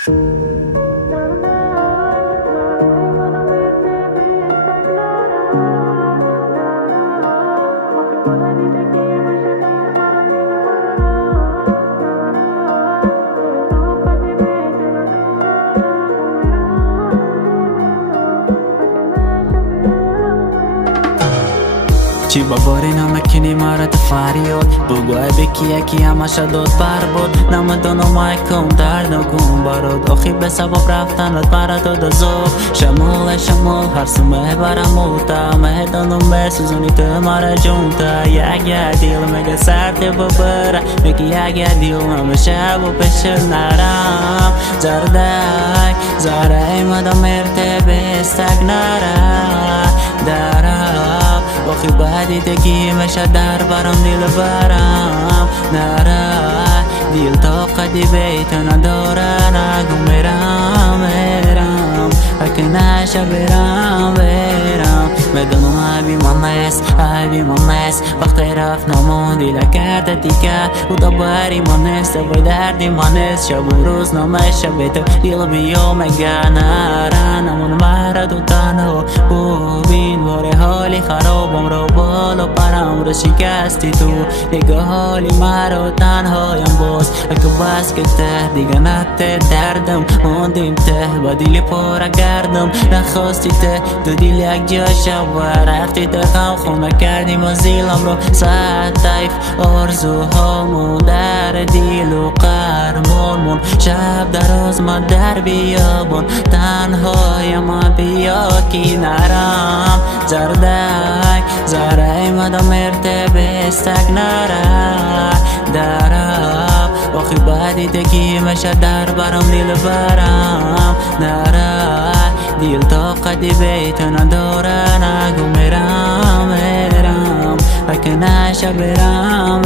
چی باباری نمکنی مرد فریاد بگوی بکیه که همش داد بر بود نمدانم مایکم درد نکن براد آخی به سبب رفتنت برد و دزاب شمال هر سمه برم اوتا مهدانم بسوزونی تو مرا جونتا یک دیل مگه سرد ببره مگه یک دیل همشه و پشل نرم زاره مدام مرتبه استک نره درم آخی بعدی تکی مشه در برم دیل برم نره دیل طاقتی بیت نداره نگو میرم اگه نشه برم بدونم عیبی من نیست وقتی رفت نموندی لکرده دیگه او دباری من نیست وای دردی من نیست شب و روز نامشه بیتو دیل بیو مگه نره نمون مرد و تنها ببین باره حالی خرابم رو بالا پرم رو شکستی تو دیگه حالی مرا تنهایم باز اگه بس که ته دیگه نته دردم موندیم ته با دیلی پاره گردم نخواستی ته دو دیل یک جا شب و رفتی دقم خونه کردیم و زیلم رو صدیف آرزوهامو در دیل و قرمانمون شب دراز ما در بیابون تنهایم بیا کی نرم زره مدام مرتبه استک نره درم آخی بعدی تکی مشه در برم دیل برم نره دیل طاقتی بیت نداره نگو میرم اگه نشه برم